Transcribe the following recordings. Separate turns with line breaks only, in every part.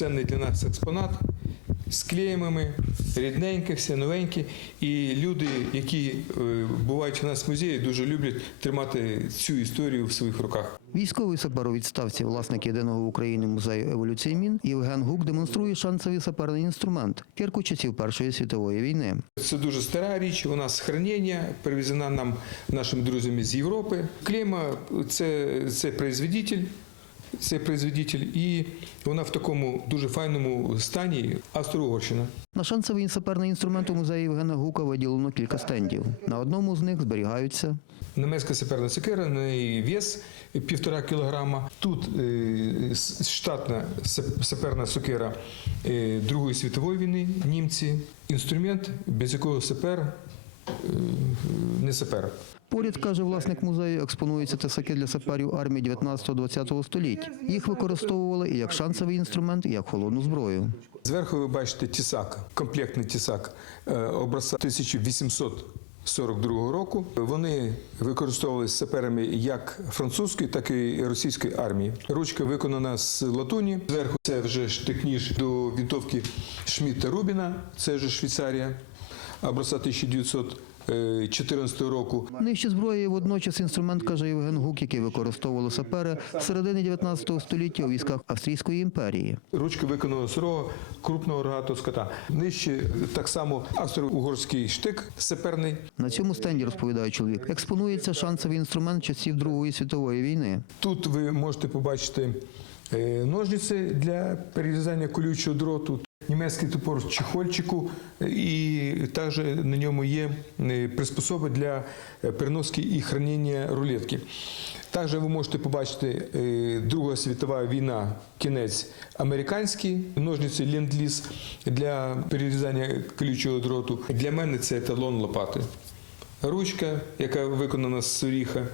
Цінний для нас експонат з клеємами, рідненьке, все новеньке. І люди, які е, бувають у нас в музеї, дуже люблять тримати цю історію в своїх руках.
Військовий сапер у відставці, власник єдиного в Україні музею еволюції мін Євген Гук демонструє шансовий саперний інструмент кірку часів Першої світової війни.
Це дуже стара річ. У нас хранення привезена нам нашими друзями з Європи. Клейма це, це производитель. Це производитель, і вона в такому дуже файному стані Австро-Угорщина.
На шансовий саперний інструмент у музеї Євгена Гука виділено кілька стендів. На одному з них зберігаються
Немецька саперна сокира, на неї вес півтора кілограма. Тут е, штатна сап- саперна сокира е, Другої світової війни, німці. Інструмент, без якого сапер не сапер.
Поряд, каже власник музею, експонуються тесаки для саперів армії 19-20 століть. Їх використовували і як шансовий інструмент, і як холодну зброю.
Зверху ви бачите тісак, комплектний тісак е, образця 1842 року. Вони використовувалися саперами як французької, так і російської армії. Ручка виконана з латуні. Зверху це вже штик-ніж до вінтовки Шмідта Рубіна, це вже Швейцарія, образця 1914 року.
Нижче зброї водночас інструмент, каже Євген Гук, який використовували сапери з середини 19 століття у військах Австрійської імперії.
Ручка виконана з сирого крупного рогатого скота. Нижче так само австро-угорський штик саперний.
На цьому стенді, розповідає чоловік, експонується шансовий інструмент часів Другої світової війни.
Тут ви можете побачити е, ножниці для перерізання колючого дроту, німецький топор чехольчику, е, і також на ньому є е, приспособи для е, переноски і хранення рулетки. Також ви можете побачити Друга світова війна, кінець американські ножниці ленд-ліз для перерізання колючого дроту. Для мене це еталон лопати. Ручка, яка виконана з суріха,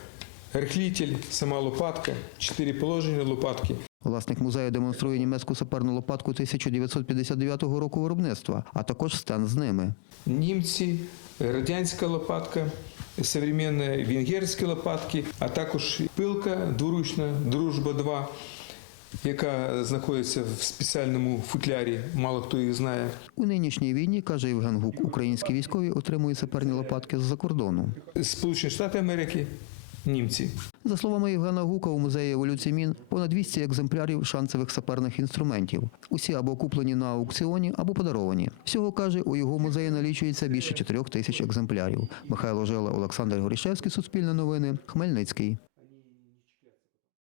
рихлітель, сама лопатка, чотири положення лопатки.
Власник музею демонструє німецьку саперну лопатку 1959 року виробництва, а також стенд з ними.
Німці, радянська лопатка, современні венгерські лопатки, а також пилка дворучна, дружба 2 яка знаходиться в спеціальному футлярі, мало хто їх знає.
У нинішній війні, каже Євген Гук, українські військові отримують саперні лопатки з-за кордону.
Сполучені Штати Америки, німці.
За словами Євгена Гука, у музеї еволюції мін понад 200 екземплярів шансових саперних інструментів. Усі або куплені на аукціоні, або подаровані. Всього каже, у його музеї налічується більше 4 тисяч екземплярів. Михайло Жила, Олександр Горішевський, Суспільне новини, Хмельницький.